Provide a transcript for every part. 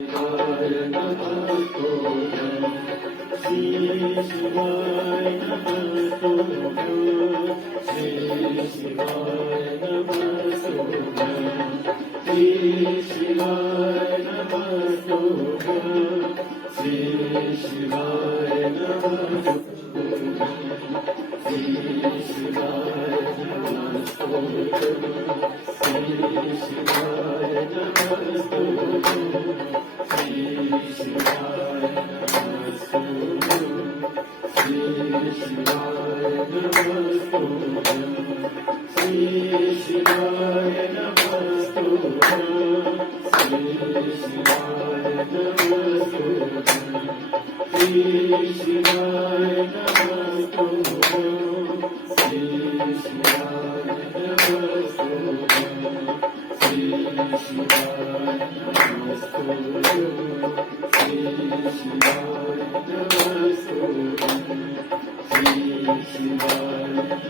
શિવાય નમઃ તોયં શ્રી શિવાય નમઃ તોયં શ્રી શિવાય નમઃ તોયં શ્રી શિવાય નમઃ તોયં શ્રી શિવાય નમઃ શ્રી શિવાય નમઃ તોયં શ્રી શિવાય નમઃ તોયં શ્રી શિવાય નમઃ તોયં શ્રી શિવાય નમઃ તોયં શ્રી શિવાય નમઃ તોયં શ્રી શિવાય નમઃ તોયં શ્રી શિવાય નમઃ તોયં શ્રી શિવાય નમઃ તોયં શ્રી શિવાય નમઃ તોયં શ્રી શિવાય નમઃ તોયં શ્રી શિવાય નમઃ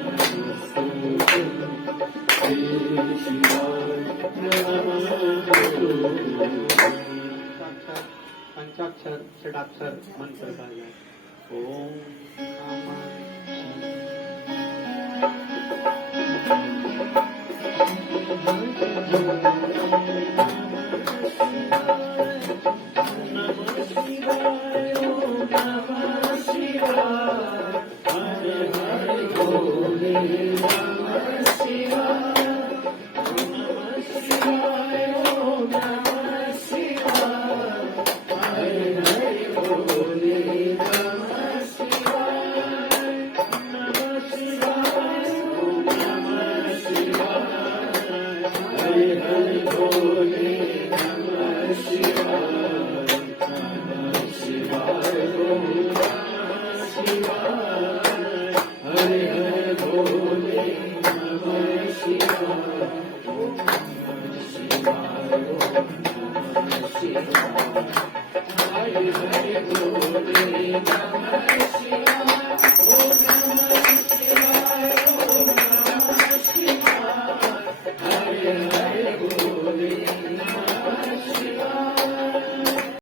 તોયં શ્રી શિવાય નમઃ તોયં पंचाक्षर षडाक्षर मंत्र का है। ओम Hare Hare Bole Namah